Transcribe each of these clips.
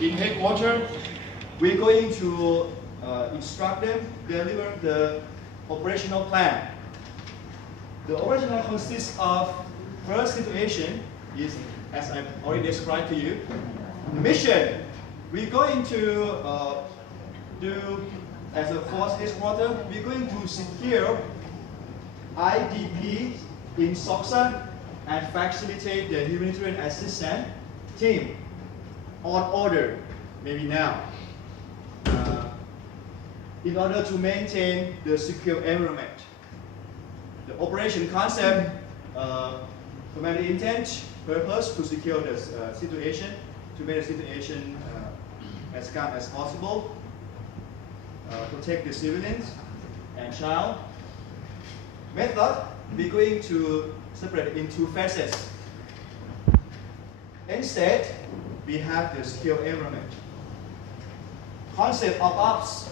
in headquarters, we're going to instruct them, deliver the operational plan. The operational plan consists of first situation is, as I've already described to you, the mission. We're going to do, as a force headquarters, we're going to secure IDP in Soksa and facilitate the humanitarian assistance team on order, maybe now, in order to maintain the secure environment. The operation concept, command intent, purpose to secure the situation, to make the situation as calm as possible, protect the civilians and child. Method, we're going to separate it into phases. Instead, we have the secure environment. Concept of ops.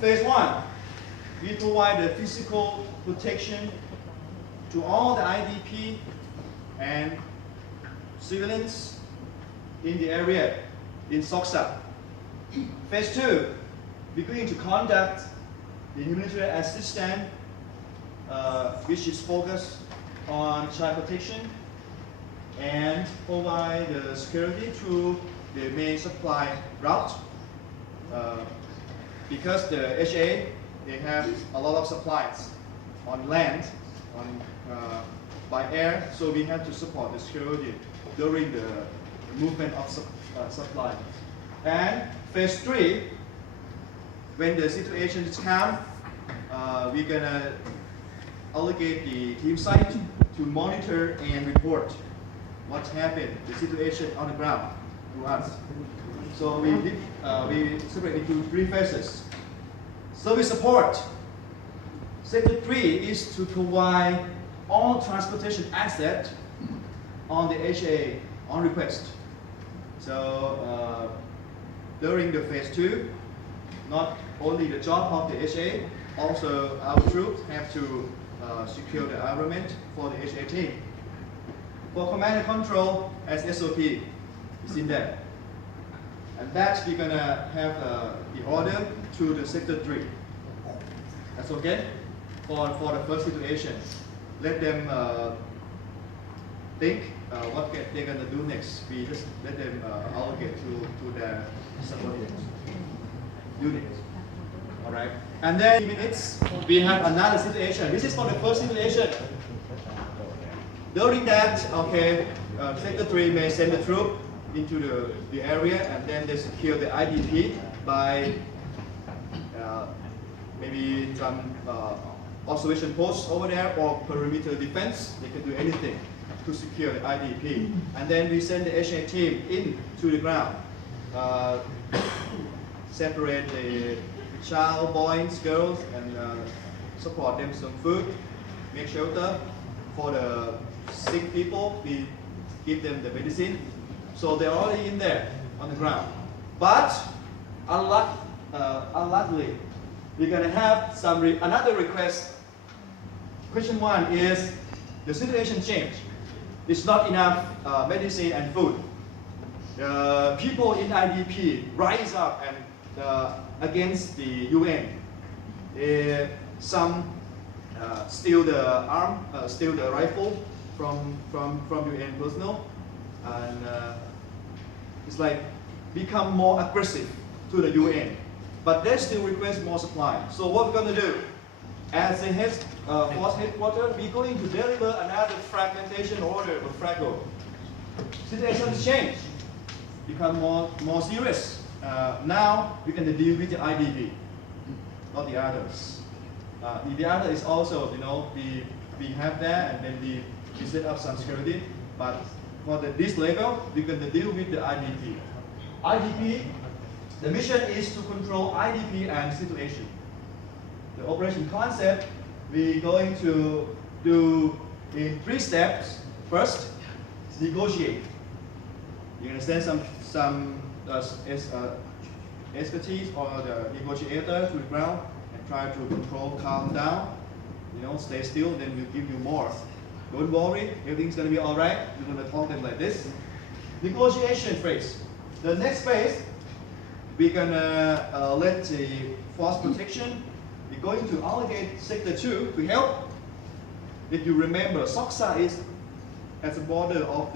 Phase 1, we provide the physical protection to all the IDP and civilians in the area in Soksa. Phase 2, we're going to conduct the humanitarian assistance, which is focused on child protection and provide the security through the main supply route. Because the HA, they have a lot of supplies on land, by air, so we have to support the security during the movement of supply. And phase 3, when the situation is calm, we're gonna allocate the team site to monitor and report what happened, the situation on the ground to us. So we separate into 3 phases. Service support. Sector 3 is to provide all transportation assets on the HA on request. So during the phase 2, not only the job of the HA, also our troops have to secure the environment for the HA team. For command and control, as SOP is in there. And that we're gonna have the order to the sector 3. That's okay? For the first situation. Let them think what they're gonna do next. We just let them allocate to their subordinate unit. Alright? And then in minutes, we have another situation. This is for the first situation. During that, okay, sector 3 may send the troop into the area, and then they secure the IDP by maybe some observation posts over there or perimeter defense. They can do anything to secure the IDP. And then we send the HA team into the ground, separate the child, boys, girls, and support them some food, make shelter. For the sick people, we give them the medicine. So they're already in there on the ground. But unluckily, we're going to have another request. Question 1 is the situation changed. It's not enough medicine and food. The people in IDP rise up and against the UN. Some steal the steal the rifle from UN personnel, and it's like become more aggressive to the UN. But they still request more supply. So what we're going to do, as a force headquarters, we're going to deliver another fragmentation order of FRAGO. Situation change, become more serious. Now we can deal with the IDP, not the others. The other is also, we have that, and then we set up some security. But for this level, we can deal with the IDP. IDP, the mission is to control IDP and situation. The operation concept, we're going to do in 3 steps. First, negotiate. You're going to send some expertise or the negotiator to the ground and try to control, calm down, stay still, then we'll give you more. Don't worry, everything's going to be all right. We're going to talk them like this. Negotiation phase. The next phase, we're gonna let the force protection. We're going to allocate sector 2 to help. If you remember, SOCSA is at the border of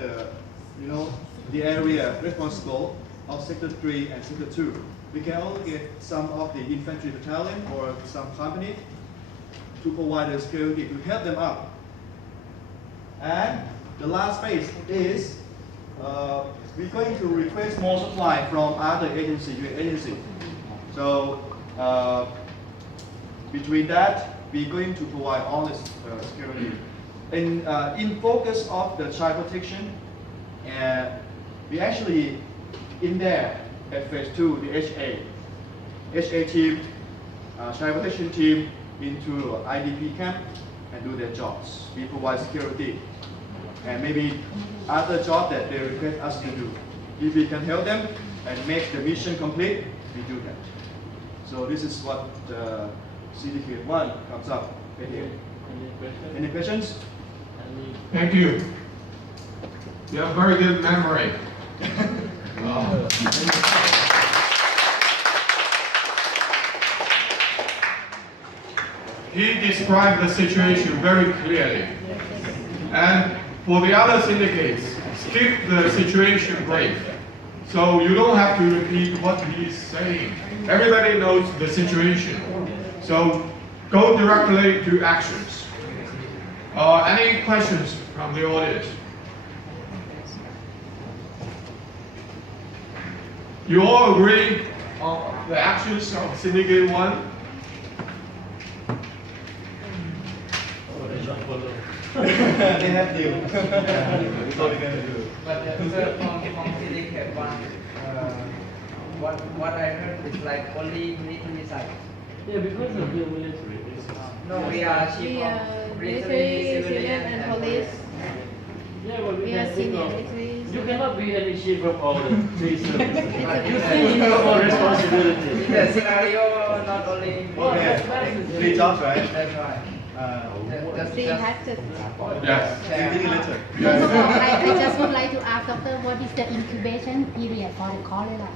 the area responsible of sector 3 and sector 2. We can allocate some of the infantry battalion or some company to provide the security to help them out. And the last phase is we're going to request more supply from other agency, UN agency. So between that, we're going to provide all this security. In focus of the child protection, we actually in there at phase 2, the HA team, child protection team into IDP camp and do their jobs. We provide security and maybe other job that they request us to do. If we can help them and make the mission complete, we do that. So this is what CDK 1 comes up. Any questions? Thank you. You have very good memory. He described the situation very clearly. And for the other syndicates, keep the situation brief. So you don't have to repeat what he's saying. Everybody knows the situation. So go directly to actions. Any questions from the audience? You all agree on the actions of Syndicate 1? They have deal. So we're gonna do. But sir, from Syndicate 1, what I heard is like only military side. Yeah, because of the military. No, we are chief of military, civilian, and police. Yeah, but we We are can think senior of. military. You cannot be any chief of all the three services. You still need more responsibility. In the scenario, not only. Okay. 3 jobs, right? That's right. They have to. Yes. Reading later. First of all, I just would like to ask Doctor, what is the incubation period for the cholera?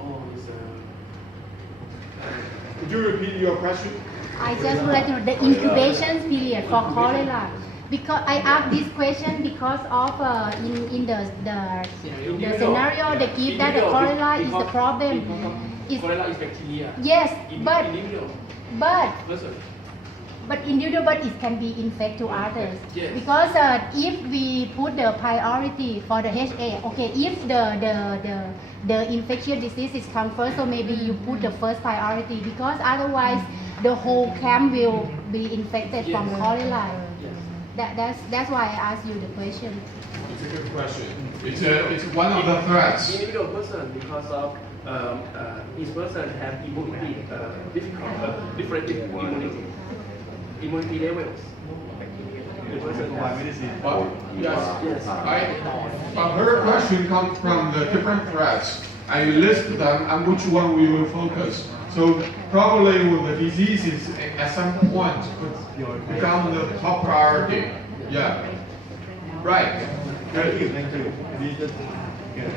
Oh, it's Could you repeat your question? I just would like to know the incubation period for cholera. Because I ask this question because of in the scenario they give that the cholera is the problem. Cholera is bacteria. Yes, but Individual. but but individual, but it can be infect to others. Yes. Because if we put the priority for the HA, okay, if the infectious diseases come first, so maybe you put the first priority, because otherwise the whole camp will be infected from cholera. That's why I asked you the question. It's a good question. It's one of the threats. Individual person because of each person have immunity different immunity levels. The person Provide has, medicine. yes. Her question comes from the different threats. I list them and which one we will focus. So probably with the diseases at some point could become the top priority. Yeah. Right. Thank you. We just, yeah.